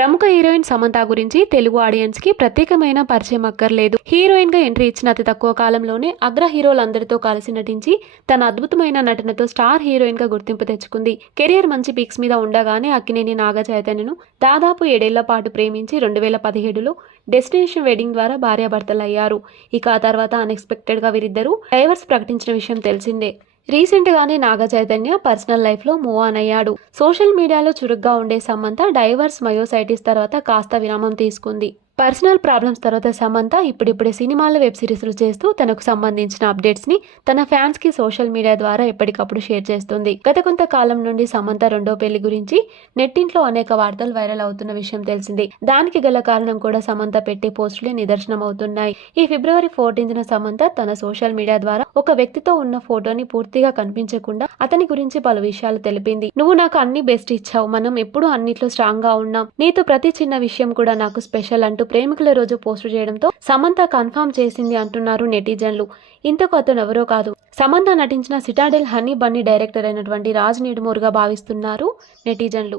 ప్రముఖ హీరోయిన్ సమంత గురించి తెలుగు ఆడియన్స్ కి ప్రత్యేకమైన పరిచయం అక్కర్లేదు. హీరోయిన్ గా ఎంట్రీ ఇచ్చిన అతి తక్కువ కాలంలోనే అగ్ర హీరోలందరితో కలిసి నటించి తన అద్భుతమైన నటనతో స్టార్ హీరోయిన్ గా గుర్తింపు తెచ్చుకుంది. కెరియర్ మంచి పీక్స్ మీద ఉండగానే అక్కినేని నాగ చైతన్యను దాదాపు 7 ఏళ్ల పాటు ప్రేమించి 2017లో డెస్టినేషన్ వెడ్డింగ్ ద్వారా భార్యాభర్తలయ్యారు. ఇక ఆ తర్వాత అన్ఎక్స్పెక్టెడ్ గా వీరిద్దరూ డైవర్స్ ప్రకటించిన విషయం తెలిసిందే. రీసెంట్ గానే నాగ చైతన్య పర్సనల్ లైఫ్ లో మూవ్ ఆన్ అయ్యాడు. సోషల్ మీడియాలో చురుగ్గా ఉండే సమంత డైవర్స్ మయోసైటిస్ తర్వాత కాస్త విరామం తీసుకుంది. పర్సనల్ ప్రాబ్లమ్స్ తర్వాత సమంత ఇప్పుడిప్పుడే సినిమాలు వెబ్ సిరీస్లు చేస్తూ తనకు సంబంధించిన అప్డేట్స్ ని తన ఫ్యాన్స్ కి సోషల్ మీడియా ద్వారా ఎప్పటికప్పుడు షేర్ చేస్తుంది. గత కొంతకాలం నుండి సమంత రెండో పెళ్లి గురించి నెట్టింట్లో అనేక వార్తలు వైరల్ అవుతున్న విషయం తెలిసిందే. దానికి గల కారణం కూడా సమంత పెట్టే పోస్టులే నిదర్శనం అవుతున్నాయి. ఈ ఫిబ్రవరి 14న సమంత తన సోషల్ మీడియా ద్వారా ఒక వ్యక్తితో ఉన్న ఫోటోని పూర్తిగా కనిపించకుండా అతని గురించి పలు విషయాలు తెలిపింది. నువ్వు నాకు అన్ని బెస్ట్ ఇచ్చావు, మనం ఎప్పుడూ అన్నిట్లో స్ట్రాంగ్ గా ఉన్నాం, నీతో ప్రతి చిన్న విషయం కూడా నాకు స్పెషల్ అంటూ ప్రేమికుల రోజు పోస్టు చేయడంతో సమంత కన్ఫర్మ్ చేసింది అంటున్నారు నెటిజన్లు. ఇంతకు అతను ఎవరో కాదు, సమంత నటించిన సిటాడెల్ హనీ బన్నీ డైరెక్టర్ అయినటువంటి రాజ్ నిడుమూరుగా భావిస్తున్నారు నెటిజన్లు.